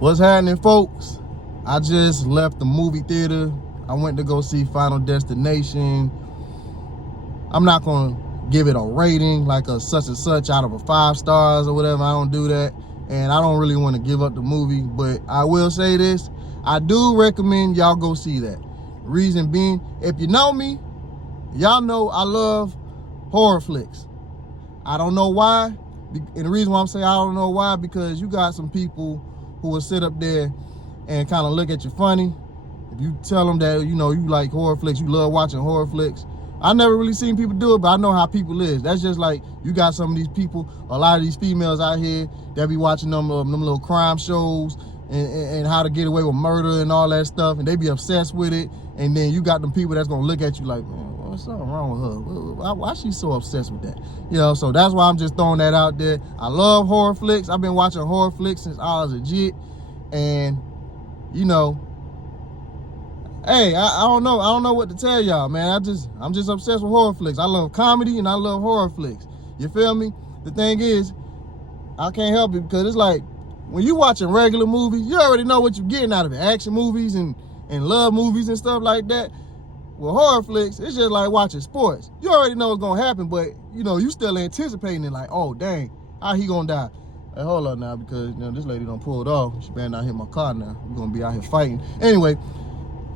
What's happening, folks? I just left the movie theater. I went to go see Final Destination. I'm not gonna give it a rating like a such and such out of a 5 stars or whatever. I don't do that, and I don't really want to give up the movie, but I will say this: I do recommend y'all go see that. Reason being, if you know me, y'all know I love horror flicks. I don't know why, and the reason why I'm saying I don't know why, because you got some people who will sit up there and kind of look at you funny. If you tell them that, you like horror flicks, you love watching horror flicks. I never really seen people do it, but I know how people is. That's just like, you got some of these people, a lot of these females out here that be watching them little crime shows and how to get away with murder and all that stuff, and they be obsessed with it. And then you got them people that's gonna look at you like, man, what's something wrong with her? Why she so obsessed with that? So that's why I'm just throwing that out there. I love horror flicks. I've been watching horror flicks since I was a jit. And, hey, I don't know what to tell y'all, man. I'm just obsessed with horror flicks. I love comedy and I love horror flicks. You feel me? The thing is, I can't help it, because it's like, when you watching regular movies, you already know what you're getting out of it. Action movies and love movies and stuff like that. With horror flicks, it's just like watching sports. You already know what's gonna happen, but you still anticipating it, like, oh dang, how he gonna die? Hey, hold up now, because this lady done pulled off. She better not hit my car now. We're gonna be out here fighting. Anyway,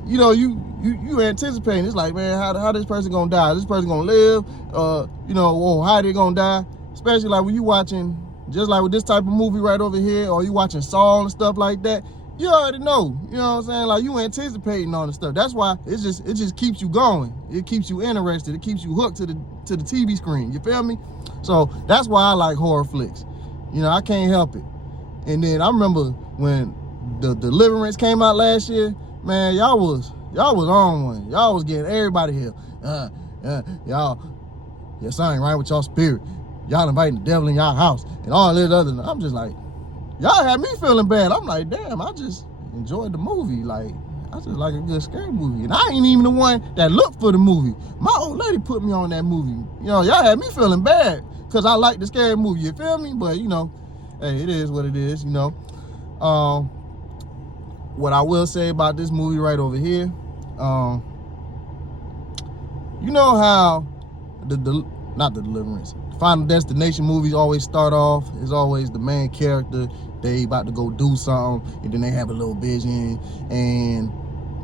you anticipating. It's like, man, how this person gonna die? Is this person gonna live? Or how they gonna die? Especially like when you watching, just like with this type of movie right over here, or you watching Saw and stuff like that. You already know, you know what I'm saying? Like, you anticipating on the stuff. That's why it just keeps you going. It keeps you interested. It keeps you hooked to the TV screen. You feel me? So that's why I like horror flicks. I can't help it. And then I remember when the Deliverance came out last year, man, y'all was on one. Y'all was getting everybody here. Y'all, something ain't right with y'all spirit. Y'all inviting the devil in y'all house and all this other. I'm just like, y'all had me feeling bad. I'm like, damn, I just enjoyed the movie. Like, I just like a good scary movie. And I ain't even the one that looked for the movie. My old lady put me on that movie. Y'all had me feeling bad because I like the scary movie. You feel me? But, hey, it is what it is, What I will say about this movie right over here, you know how not the Deliverance, Final Destination movies always start off, it's always the main character, they about to go do something, and then they have a little vision, and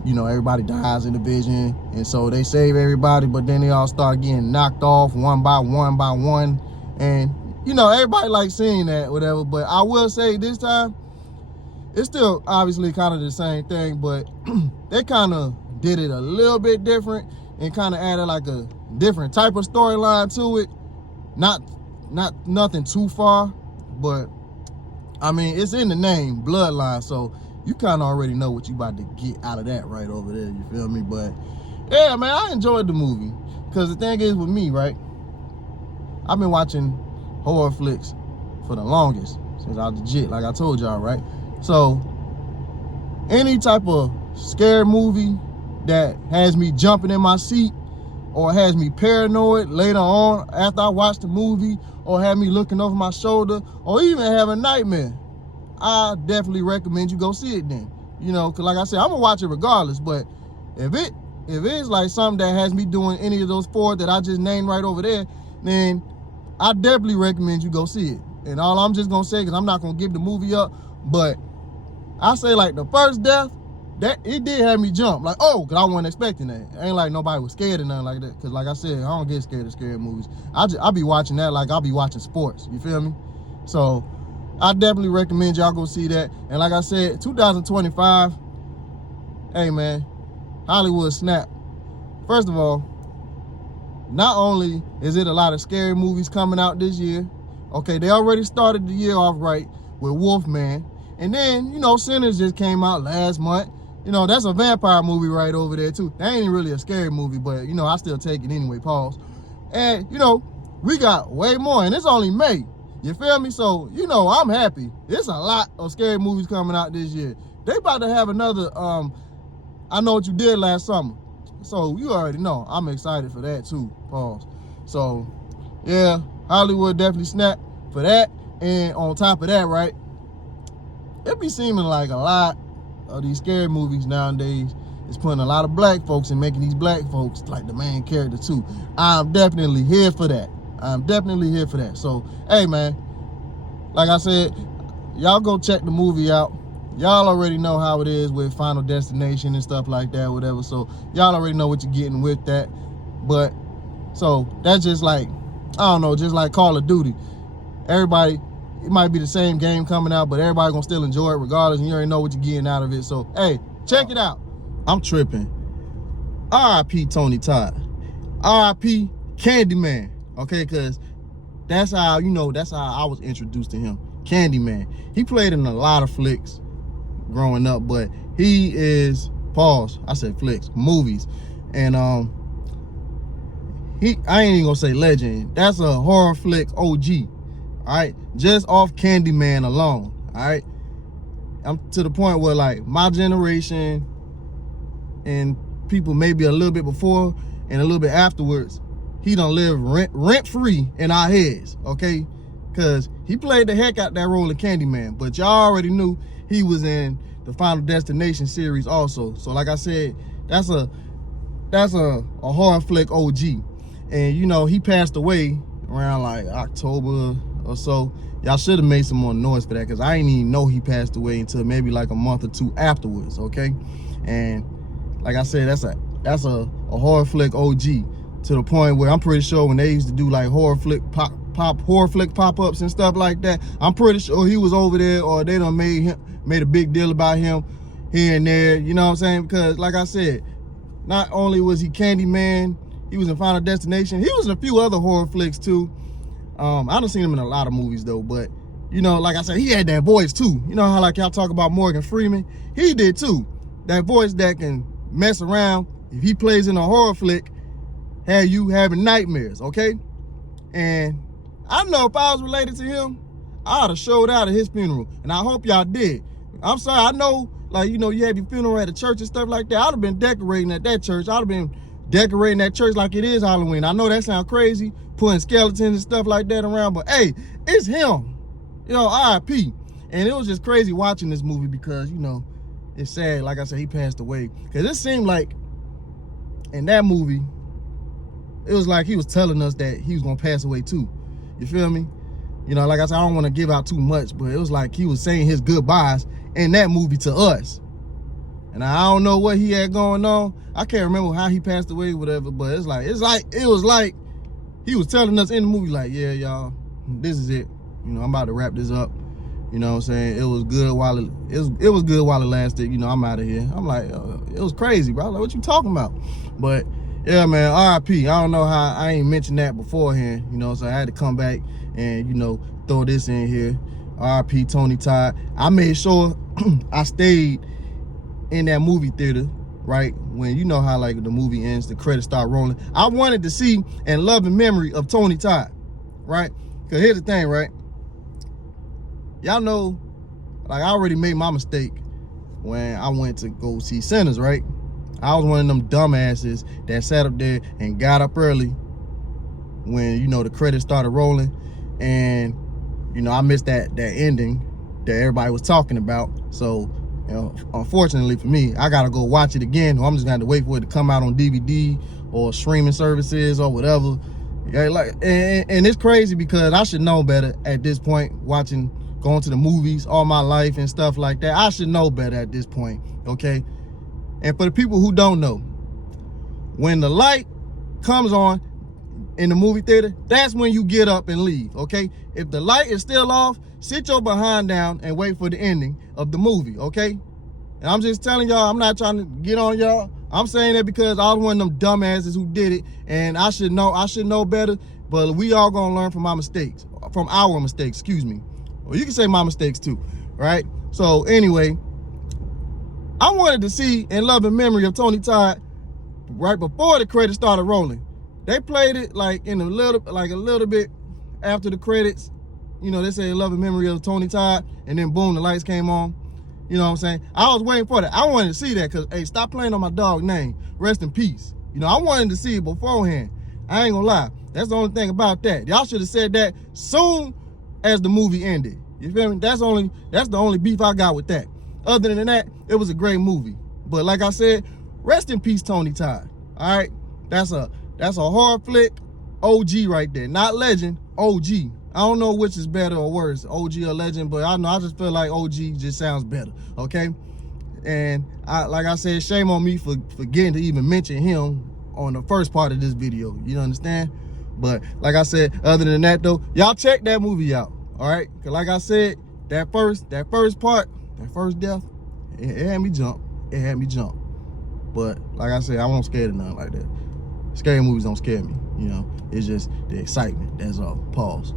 everybody dies in the vision, and so they save everybody, but then they all start getting knocked off one by one, and everybody likes seeing that, whatever. But I will say this time, it's still obviously kind of the same thing, but they kind of did it a little bit different and kind of added like a different type of storyline to it. Not nothing too far, but I mean, it's in the name, Bloodlines, so you kind of already know what you about to get out of that right over there, you feel me? But yeah, man, I enjoyed the movie, because the thing is with me, right, I've been watching horror flicks for the longest, since I was legit, like I told y'all, right? So any type of scary movie that has me jumping in my seat, or has me paranoid later on after I watch the movie, or have me looking over my shoulder, or even have a nightmare, I definitely recommend you go see it then. Because like I said, I'm gonna watch it regardless, but if it's like something that has me doing any of those 4 that I just named right over there, then I definitely recommend you go see it. And all I'm just gonna say, because I'm not gonna give the movie up, but I say like the first death, that it did have me jump, like, oh, because I wasn't expecting that. Ain't like nobody was scared or nothing like that, because like I said, I don't get scared of scary movies. I be watching that like I'll be watching sports, you feel me? So I definitely recommend y'all go see that. And like I said, 2025, hey man, Hollywood snap. First of all, not only is it a lot of scary movies coming out this year, okay, they already started the year off right with Wolfman, and then Sinners just came out last month. That's a vampire movie right over there too. That ain't really a scary movie, but I still take it anyway, pause. And we got way more, and it's only May. You feel me? So I'm happy. It's a lot of scary movies coming out this year. They about to have another I Know What You Did Last Summer. So you already know I'm excited for that too, pause. So yeah, Hollywood definitely snapped for that. And on top of that, right, it be seeming like a lot of these scary movies nowadays is putting a lot of black folks and making these black folks like the main character too. I'm definitely here for that. So, hey man, like I said, y'all go check the movie out. Y'all already know how it is with Final Destination and stuff like that, whatever. So y'all already know what you're getting with that. But so that's just like, I don't know, just like Call of Duty. Everybody, it might be the same game coming out, but everybody gonna still enjoy it regardless, and you already know what you're getting out of it. So hey, check it out. I'm tripping. R.I.P. Tony Todd. R.I.P. Candyman. Okay, because that's how, you know, that's how I was introduced to him. Candyman. He played in a lot of flicks growing up, but he is, pause, I said flicks, movies. And I ain't even gonna say legend. That's a horror flick OG. All right, just off Candyman alone. All right, I'm to the point where like my generation and people maybe a little bit before and a little bit afterwards, he done live rent free in our heads, okay? Because he played the heck out that role in Candyman, but y'all already knew he was in the Final Destination series also. So like I said, that's a horror flick OG. And you know, he passed away around like October or so. Y'all should have made some more noise for that, because I didn't even know he passed away until maybe like a month or two afterwards, okay? And like I said, that's a horror flick OG, to the point where I'm pretty sure when they used to do like horror flick pop-ups and stuff like that, I'm pretty sure he was over there, or they done made a big deal about him here and there, you know what I'm saying? Because like I said, not only was he Candyman, he was in Final Destination, he was in a few other horror flicks too. I done seen him in a lot of movies though, but you know, like I said, he had that voice too. You know how like y'all talk about Morgan Freeman? He did too. That voice that can mess around. If he plays in a horror flick, have you having nightmares, okay? And I know if I was related to him, I'd have showed out at his funeral, and I hope y'all did. I'm sorry, I know, like, you know, you have your funeral at a church and stuff like that. I'd have been decorating at that church. I'd have been decorating that church like it is Halloween. I know that sounds crazy, putting skeletons and stuff like that around, but hey, it's him. You know, R.I.P. And it was just crazy watching this movie because, you know, it's sad. Like I said, he passed away. Because it seemed like in that movie, it was like he was telling us that he was going to pass away too. You feel me? You know, like I said, I don't want to give out too much, but it was like he was saying his goodbyes in that movie to us. And I don't know what he had going on. I can't remember how he passed away, whatever, but it was like he was telling us in the movie, like, yeah, y'all, this is it. You know, I'm about to wrap this up. You know what I'm saying? It was good while it was good while it lasted. You know, I'm out of here. I'm like, it was crazy, bro. Like, what you talking about? But yeah, man, R.I.P. I don't know how I ain't mentioned that beforehand. You know, so I had to come back and, you know, throw this in here. R.I.P. Tony Todd. I made sure I stayed in that movie theater, right? When you know how like the movie ends, the credits start rolling. I wanted to see and love in memory of Tony Todd, right? Because here's the thing, right? Y'all know, like I already made my mistake when I went to go see Sinners, right? I was one of them dumbasses that sat up there and got up early when, you know, the credits started rolling, and, you know, I missed that ending that everybody was talking about. So, you know, unfortunately for me, I gotta go watch it again, or I'm just gonna have to wait for it to come out on DVD or streaming services or whatever. Yeah, like, and it's crazy because I should know better at this point, going to the movies all my life and stuff like that. I should know better at this point, okay? And for the people who don't know, when the light comes on in the movie theater, that's when you get up and leave, okay? If the light is still off, sit your behind down and wait for the ending of the movie, okay? And I'm just telling y'all, I'm not trying to get on y'all. I'm saying that because I was one of them dumbasses who did it, and I should know better, but we all gonna learn from our mistakes, excuse me. Or you can say my mistakes too, right? So anyway, I wanted to see and love in memory of Tony Todd right before the credits started rolling. They played it like a little bit after the credits. You know, they say love in memory of Tony Todd, and then boom, the lights came on. You know what I'm saying? I was waiting for that. I wanted to see that because, hey, stop playing on my dog name. Rest in peace. You know, I wanted to see it beforehand. I ain't gonna lie. That's the only thing about that. Y'all should have said that soon as the movie ended. You feel me? That's the only beef I got with that. Other than that, it was a great movie. But like I said, rest in peace, Tony Todd. All right, that's a horror flick, OG right there. Not legend, OG. I don't know which is better or worse, OG or legend, but I just feel like OG just sounds better. Okay, and like I said, shame on me for forgetting to even mention him on the first part of this video. You understand? But like I said, other than that though, y'all check that movie out. All right, cause like I said, that first part, that first death, it had me jump. It had me jump. But like I said, I won't scared of nothing like that. Scary movies don't scare me. You know, it's just the excitement. That's all. Pause.